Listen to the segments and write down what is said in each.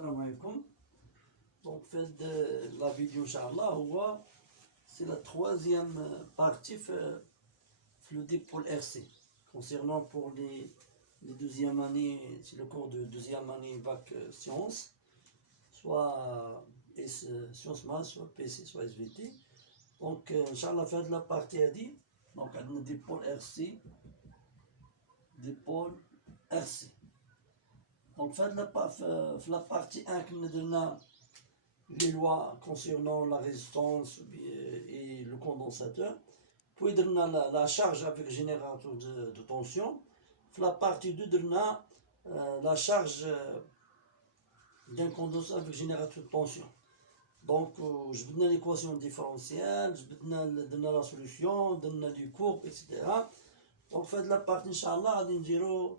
Salam alaikum. Donc, faites la vidéo, Inch'Allah, c'est la troisième partie de le dipôle RC. Concernant pour les deuxième année, c'est le cours de deuxième année bac sciences, soit sciences maths, soit PC, soit SVT. Donc, Inch'Allah, faites la partie à dit. Donc, on a dipôle RC. Dipôle RC. Donc, faites la partie 1 qui nous donne les lois concernant la résistance et le condensateur. Puis, on a la charge avec générateur de tension. La partie 2, on a la charge d'un condensateur avec générateur de tension. Donc, je vous donne l'équation différentielle, je vous donne la solution, je vous donne du cours, etc. Donc, faites la partie, Inch'Allah, on dirait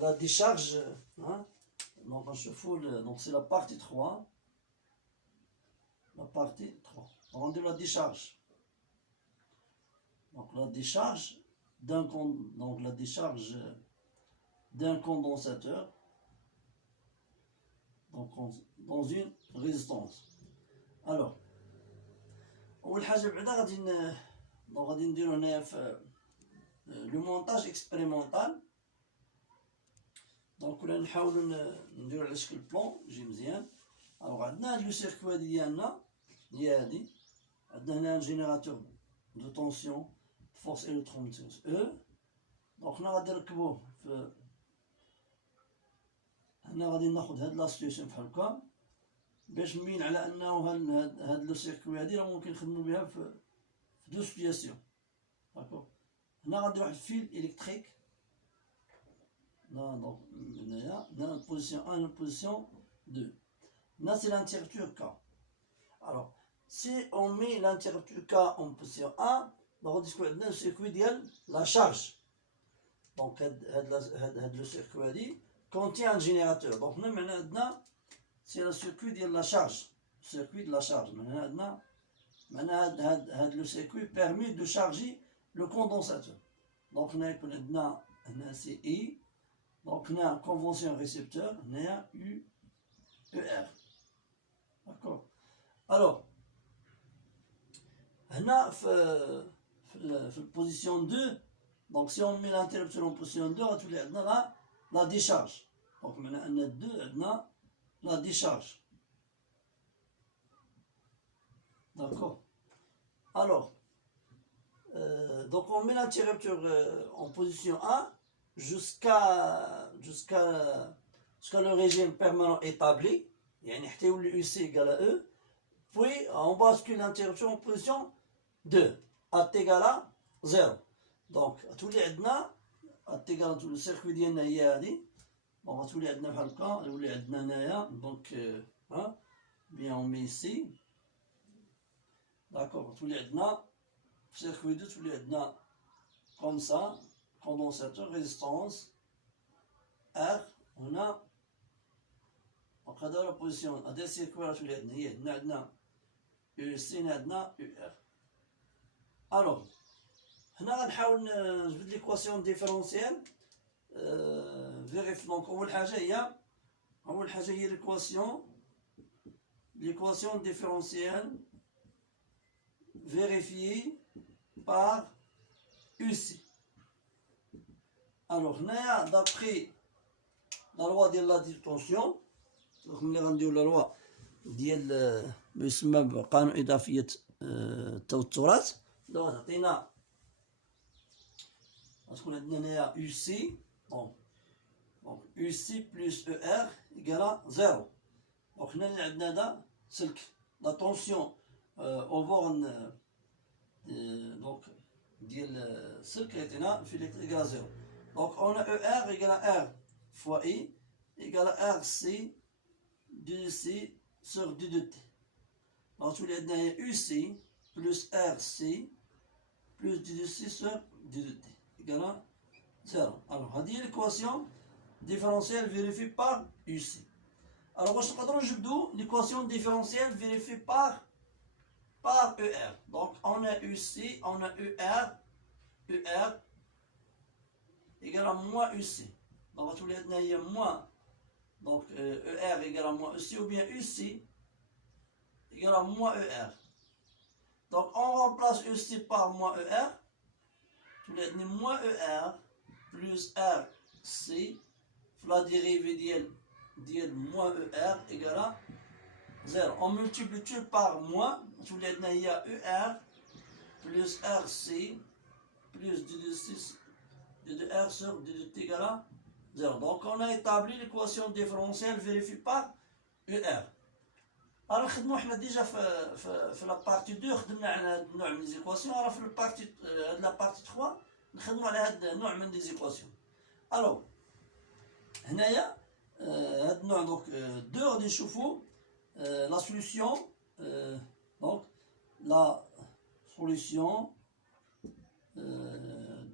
la décharge. Hein? Donc, c'est la partie 3. La partie 3. On dit la décharge. Donc, la décharge d'un condensateur donc, dans une résistance. Alors, أول حاجة بعدا غادي نديرو هنايا في لو مونتاج اكسبيريمونطال. دونك ولا نحاولوا نديرو على شكل بلون يجي مزيان. الوغ عندنا هاد لو سيركوي ديالنا هي هادي. عندنا هنا ان جينيراتور دو طونسيون فورس الكتروموتيف او. دونك حنا غادي نركبوه في هنا غادي ناخد هاد لا سيتوياسيون بحال هكا باش نبين على انه هاد لو سيركوي هادي راه ممكن نخدمو بها في دو سيتوياسيون. داكوغ. هنا غادي واحد الفيل الكتريك. Là, donc, dans la position 1 et la position 2. Là, c'est l'interrupteur K. Alors, si on met l'interrupteur K en position 1, donc on dit que le circuit de la charge. Donc, le circuit contient un générateur. Donc, maintenant, c'est le circuit de la charge. Le circuit de la charge. Maintenant, le circuit permet de charger le condensateur. Donc, on a un CI. Donc, on a une convention récepteur, on a UER. D'accord. Alors, on a la position 2. Donc, si on met l'interrupteur en position 2, on a la décharge. Donc, maintenant, on a 2, on a la décharge. D'accord. Alors, donc on met l'interrupteur en position 1. Jusqu'à le régime permanent établi, حتى يولي UC égale à E, puis on bascule l'interruption en position 2, A égale à 0. Donc, تولي عندنا A égale à le circuit ديالنا هي هادي. Donc, تولي عندنا بحال هكا، يولي عندنا هنايا. Donc, bien on met ici. D'accord, تولي عندنا circuit 2 تولي عندنا comme ça. Condensateur, résistance, R, on a la position à des circuits à tous les UC, UR. Alors, on a l'équation différentielle. Vérifie donc, on va l'équation différentielle vérifiée par UC. Alors, d'après la loi de la tension, donc on a la loi ديال ما يسمى بقانون إضافية التوترات. دونك تعطينا غتكون عندنا هنايا UC. donc UC plus ER égale 0. دونك هنا اللي عندنا هذا سلك لا طونسيون au borne donc ديال السلك يعطينا في égale 0. Donc, on a ER égale à R fois I égale à RC dc sur d de T. Donc, tu as UC plus RC plus d de C sur d de T égale à 0. Alors, on dit l'équation différentielle vérifiée par UC. Alors, l'équation différentielle vérifiée par ER. Donc, on a UC, on a ER égale à moins UC. Donc, on va moins donc ER égale à moins EC, ou bien UC égale à moins ER. Donc on remplace EC par moins ER, moins ER plus RC, la dérivée d'IL moins ER égale à 0. On multiplie tout par moins, il y a ER plus RC plus d2R sur d2T égale à 0. Donc on a établi l'équation différentielle vérifiée par ER. Alors خدموا حنا ديجا في لا بارتي 2 خدمنا على هذا النوع من ليزيكواسيون. راه في البارتي هاد لا بارتي 3 نخدموا على هذا النوع من ليزيكواسيون. الوغ هنايا هاد النوع دونك 2 غادي نشوفوا لا سوليسيون دونك لا سوليسيون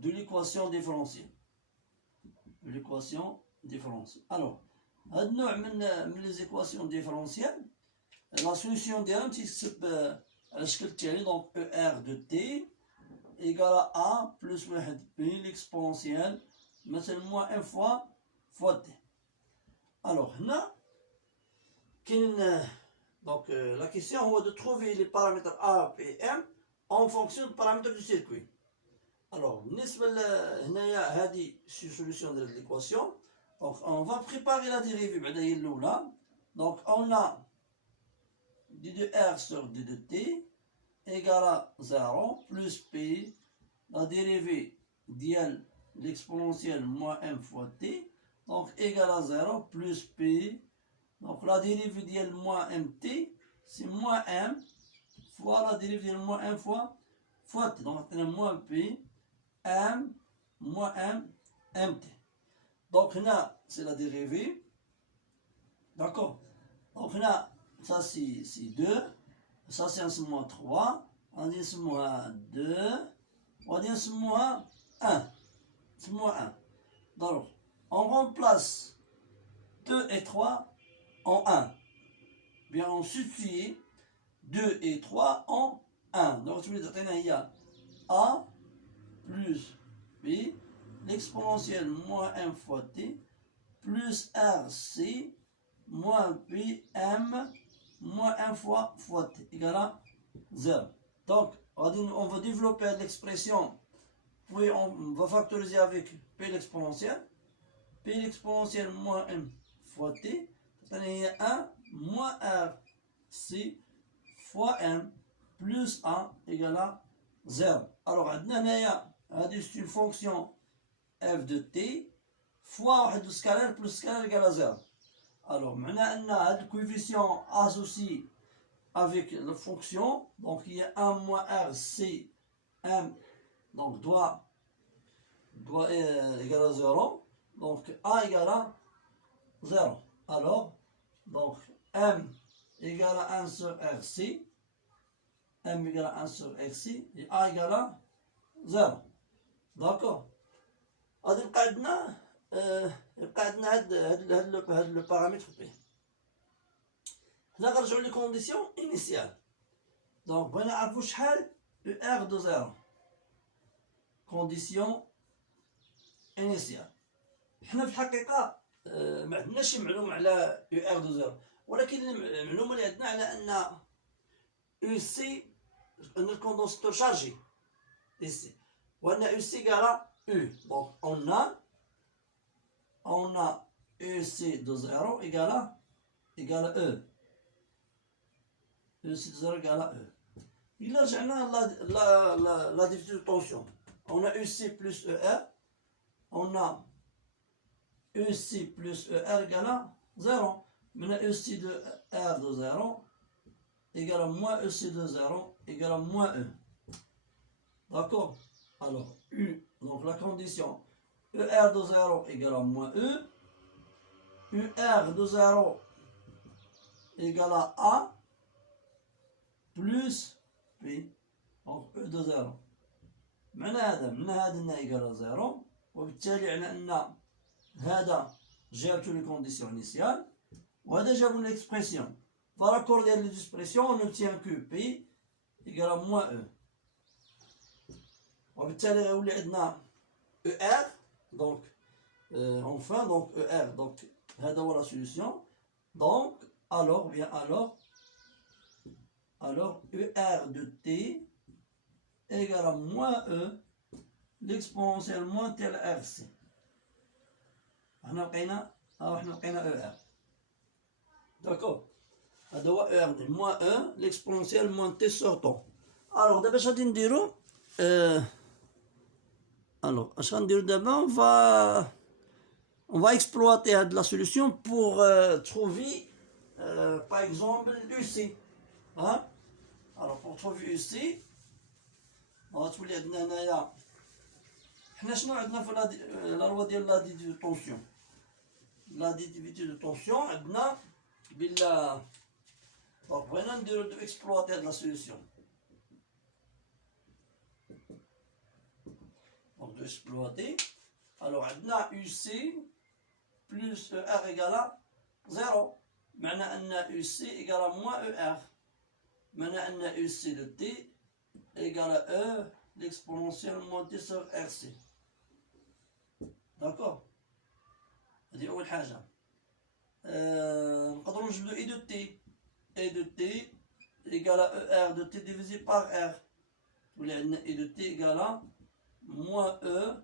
de l'équation différentielle. De l'équation différentielle. Alors, هاد النوع من les équations différentielles, la solution ديالهم تيكتب على الشكل التالي. donc ER de T égale à A plus 1 B l'exponentielle مثلا moins 1 fois T. Alors هنا كاين donc la question هو de trouver les paramètres A et M en fonction des paramètres du circuit. Alors بالنسبة هنايا هذه solution de l'équation. donc on va préparer la dérivée بعدا هي الأولى. donc on a d de R sur d de T égale à 0 plus P la dérivée d'IL l'exponentielle moins M fois T donc égale à 0 plus P donc la dérivée d'IL moins MT c'est moins M fois la dérivée d'IL moins M fois T donc on a moins P M moins M MT. donc là c'est la dérivée, d'accord. donc là ça c'est 2, ça c'est moins 3, on dit moins 2, on dit moins 1. C'est moins 1. Donc on remplace 2 et 3 en 1. Bien on substitue 2 et 3 en 1. donc tu veux dire il y a A plus B l'exponentielle moins M fois T plus RC moins PM moins 1 fois T égale à 0. Donc, on va développer l'expression, puis on va factoriser avec P l'exponentielle. P l'exponentielle moins M fois T, c'est-à-dire 1 moins RC fois M plus 1 égale à 0. Alors, c'est une fonction f de T fois un scalaire plus scalaire égale à 0. Alors, maintenant, le coefficient associé avec la fonction, donc il y a 1 moins R, C, M, donc doit égal à 0, donc A égale à 0. Alors, donc M égale à 1 sur RC, M égale à 1 sur RC, et A égale à 0. D'accord. هذا يبقى عندنا هاد لو بارامتر بي. هنا غنرجعو لي كونديسيون انيسيال. دونك بغينا نعرفو شحال او ار دو زيرو. كونديسيون انيسيال. حنا في الحقيقة ما عندناش شي معلومة على او ار دو زيرو، ولكن المعلومة اللي عندنا على ان او سي ان الكوندونساتور شارجي ici وان او سي égale U. Donc on a EC de 0 égale à E. EC de 0 égale à E. Il a la difficulté de tension. On a EC plus ER. On a EC plus ER égale à 0. Maintenant EC de R de 0 égale à moins EC de 0 égale à moins E. D'accord. Alors U. Donc la condition ER de 0 égale à moins E, UR de 0 égale à A plus P, donc E de 0. من هذا égale à 0 وبالتالي على أن هذا جاب tous les conditions initiales وهذا جاب لنا l'expression. Par l'accord des expressions on obtient que P égale à moins E. وبالتالي غيولي عندنا ER donc enfin donc ER donc هذا هو لا سوليسيون. دونك alors bien alors ER de T égale à moins E l'exponentielle moins T على RC. احنا لقينا ER. D'accord. هذا هو ER دي moins E l'exponentielle moins T sur temps. Alors دابا اش غادي نديرو؟ alors اش غنديرو دابا؟ on va exploiter la solution pour trouver par exemple UC. Hein? Alors pour trouver UC غتولي عندنا هنايا حنا شنو عندنا في لا لوا ديال لاديتيفيتي دو طونسيون. لاديتيفيتي دو طونسيون عندنا بلا دونك بغينا نديرو دو اكسبلواتي هاد لا سوليسيون. دونك دو اكسبلواتي alors عندنا UC plus ER égale 0. معنى أن UC égale moins ER. معنى أن UC de T égale E l'exponentielle moins T sur RC. d'accord. هذه أول حاجة. نقدرو نجبدو E de T. E de T égale ER de T divisé par R. تولي عندنا E de T égale moins E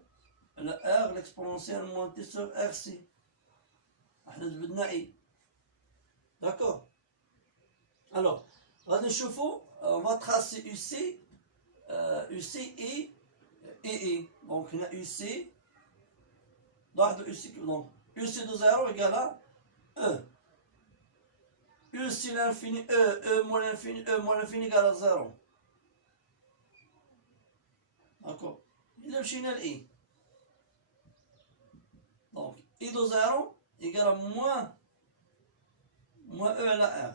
على R l'exponentielle moins T sur RC. احنا جبدنا E. d'accord. alors غادي نشوفو on va tracer UC UC et donc هنا UC لاحظوا UC donc UC de 0 égale à E. UC l'infini E moins l'infini égale à 0. d'accord. إلا مشينا ل E donc E de 0 égale à moins E à la R.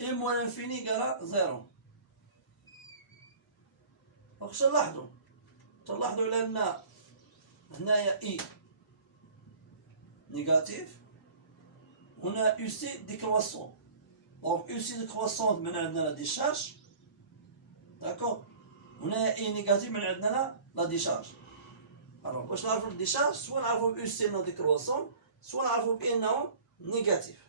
Et moins l'infini égale à 0. donc اش نلاحظوا على أن هنايا E نيجاتيف هنا UC décroissant. donc UC décroissant من عندنا لا ديشارج. d'accord. هنا E نيجاتيف من عندنا لا ديشارج. alors باش نعرفوا الديشارج سواء نعرفوا UC نو décroissant سواء نعرفوا بأنه نيجاتيف.